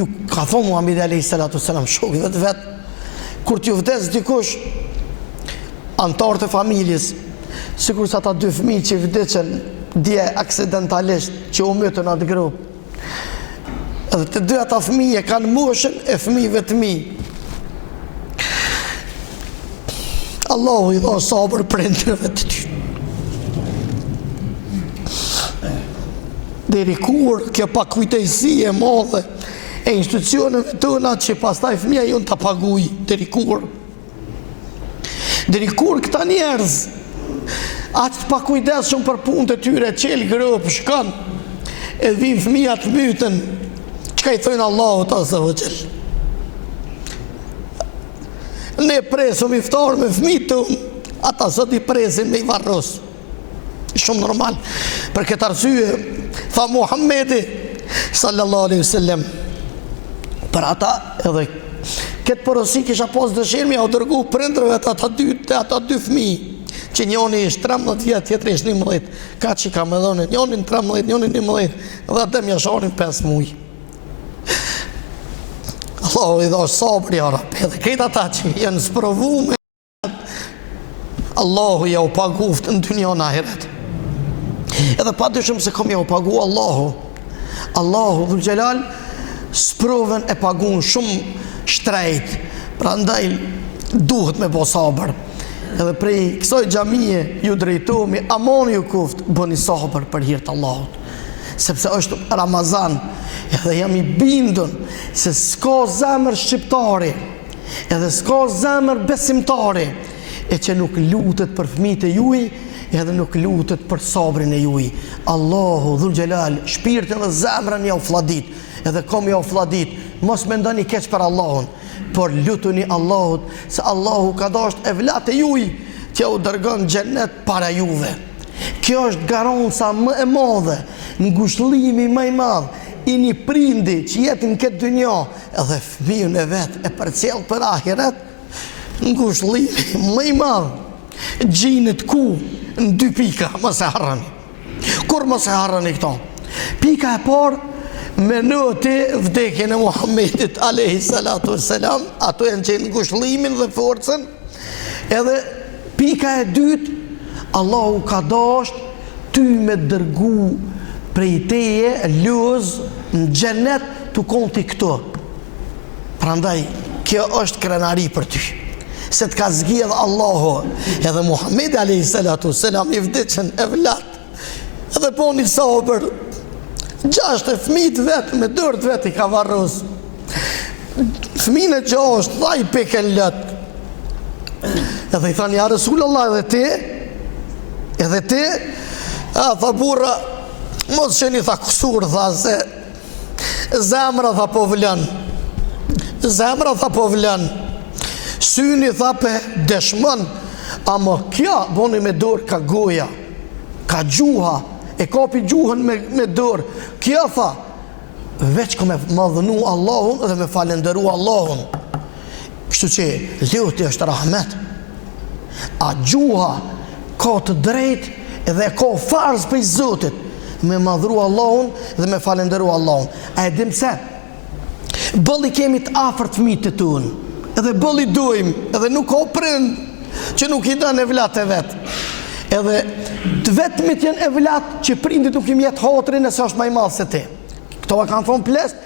ju ka thonë Muhamedi alayhi salatu selam shokëve të vet, kur t'ju vdes dikush antarët e familjes, sikur sa ata 2 fëmijë që vdesën dje aksidentalisht që u mytën atë grup, edhe të 2 ata fëmijë kanë moshën e fëmijëve të mi. Allahu i dha sabër prindërve të ty. Deri kur kjo pakujtësi e madhe e institucioneve tona që pastaj fëmija jonë të paguj, deri kur këta njerëz aq të pakujdesshëm për punët e tyre, qel grop, shkon e vin fëmija të mytën, çka i thojnë Allahut azza wa jall. Ne presëm iftar me fëmijët tonë, ata sot i presin me i varros. Shumë normal. Për këtë arsye, tha Muhammedi sallallahu alaihi wasallam, për ata edhe këtë porosi kisha pas dëshirë me ja u dërgu prindërve ata 2 fëmijë, që njoni ishtë 13 vjetë, tjetëri ishtë 11, ka që ka me dhone, njonin 13, njonin 11, dhe atë më jashonin 5 mujë. Allahu i dha sabër ja Rabbi, edhe këtë ata që janë sprovu me Allahu ja u paguft në dynja në ahiret. Edhe pa dyshim se kom ja u pagu Allahu dhul gjelal sprovën e pagun shumë shtrejt, prandaj duhet me bo sabër. Edhe prej kësoj xhamie ju drejtohemi, amoni ju kuft, bëni sabër për hir të Allahut, sepse është Ramazan, edhe jam i bindun se s'ka zemër shqiptari, edhe s'ka zemër besimtari e që nuk lutet për fëmijët e juaj, edhe nuk lutet për sabrin e juaj. Allahu dhul gjelal shpirtin dhe zemrën ja u fladit, edhe kom ja u fladit, mos mendoni keq për Allahun, por lutuni Allahut se Allahu ka dashur evlat e juaj që u dërgon xhennet para juve. Kjo është garanca më e madhe, ngushëllimi më i madh i një prindi që jetë në këtë dynja edhe fëmijën e vet e përcjell për ahiret, ngushëllimi më i madh. Gjinët ku në 2 pika, mos e harroni. Kur mos e harroni këto? Pika e parë, menoti vdekjen e Muhammedit alayhi salatu wassalam, ato janë që ngushëllimin dhe forcën. Edhe pika e dytë, Allahu ka dashur ty me dërgu prej teje luz në xhenet të konti këto. Prandaj kjo është krenari për ty, se të ka zgjedh Allahu edhe Muhammedi alayhi salatu wassalam i vdekën evlat, edhe po një sabër 6 fëmijët vetë me dërt vetë i ka varros. Fëmijën e 6 dha i peken lët, edhe i thani ja Resulullah, edhe ti tha burra mos qeni, tha kusur, tha se zemra tha po vlen, zemra tha po vlen, syni tha pe deshmon, ama kja boni me dorë ka goja, ka gjuha, e kapi gjuhën me dorë, kja tha veç ka me madhënu Allahun dhe me falenderu Allahun. Kështu që lutja është rahmet, a gjuha ka të drejt edhe ka farz për Zotit me madhru Allahun dhe me falenderu Allahun. A e dim se bëlli kemi të afërt fëmijët e tunë, edhe bëlli dojmë, edhe nuk ka prind që nuk i dënë evlat e vetë, edhe të vetëmit janë evlat që prindit nuk i mjet hatrin nëse është më i madh se ti. Këto e kanë thonë plest